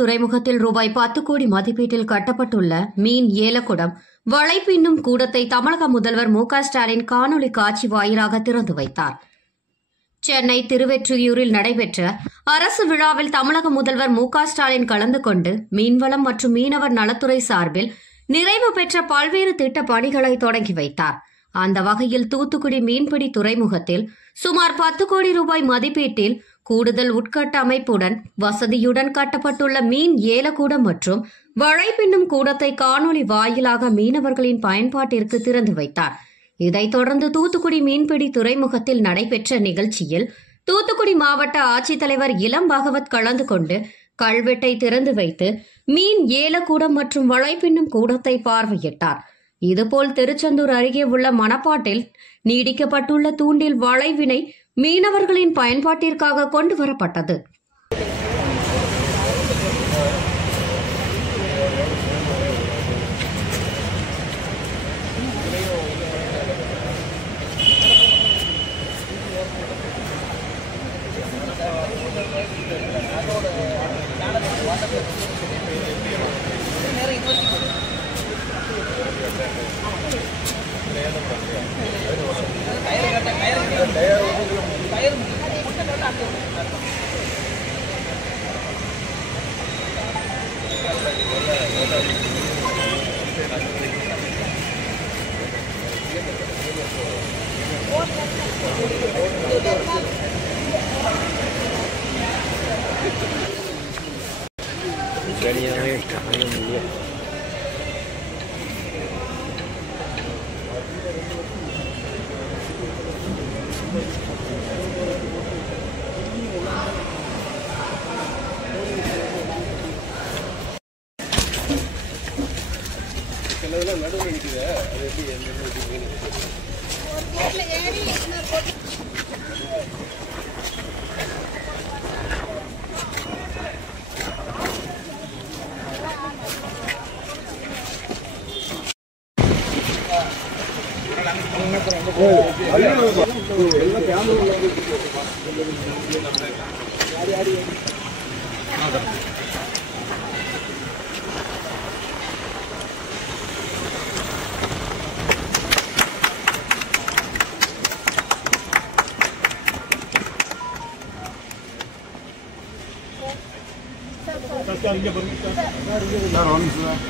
துறைமுகத்தில் ரூபாய் 10 கோடி மதிப்பீட்டில் கட்டப்பட்டுள்ள மீன் ஏலக்குடம் வளைப்பின்னும் கூடத்தை தமிழக முதல்வர் மு.க.ஸ்டாலின் காணொலி காட்சி வாயிலாக திறந்து வைத்தார். சென்னை திருவெற்றியூரில் நடைபெற்ற அரசு விழாவில் தமிழக முதல்வர் மு.க.ஸ்டாலின் கலந்து கொண்டு மீன்வளம் மற்றும் மீனவர் நலத்துறை சார்பில் நிறைவு பெற்ற பல்வேறு திட்டப் பணிகளை தொடங்கி வைத்தார். அந்த வகையில் தூத்துக்குடி மீன்பிடி துறைமுகத்தில் சுமார் 10 கோடி ரூபாய் மதிப்பீட்டில் கூடுதல் உட்கட்டமைப்புடன் வசதியுடன் கட்டப்பட்டுள்ள மீன் ஏலக்கூடம் மற்றும் வளைப்பின்னும் கூடத்தை காணொலி வாயிலாக மீனவர்களின் பயன்பாட்டிற்கு திறந்து வைத்தார். இதைத் தொடர்ந்து தூத்துக்குடி மீன்பிடி துறைமுகத்தில் நடைபெற்ற நிகழ்ச்சியில் தூத்துக்குடி மாவட்ட ஆட்சித்தலைவர் இளம் பகவத் கலந்து கொண்டு கல்வெட்டை திறந்து வைத்து மீன் ஏலக்கூடம் மற்றும் வளைப்பின்னும் கூடத்தை பார்வையிட்டார். இதுபோல் திருச்செந்தூர் அருகே உள்ள மணப்பாட்டில் நீடிக்கப்பட்டுள்ள தூண்டில் வளைவினை மீனவர்களின் பயன்பாட்டிற்காக கொண்டு வரப்பட்டது. Gracias.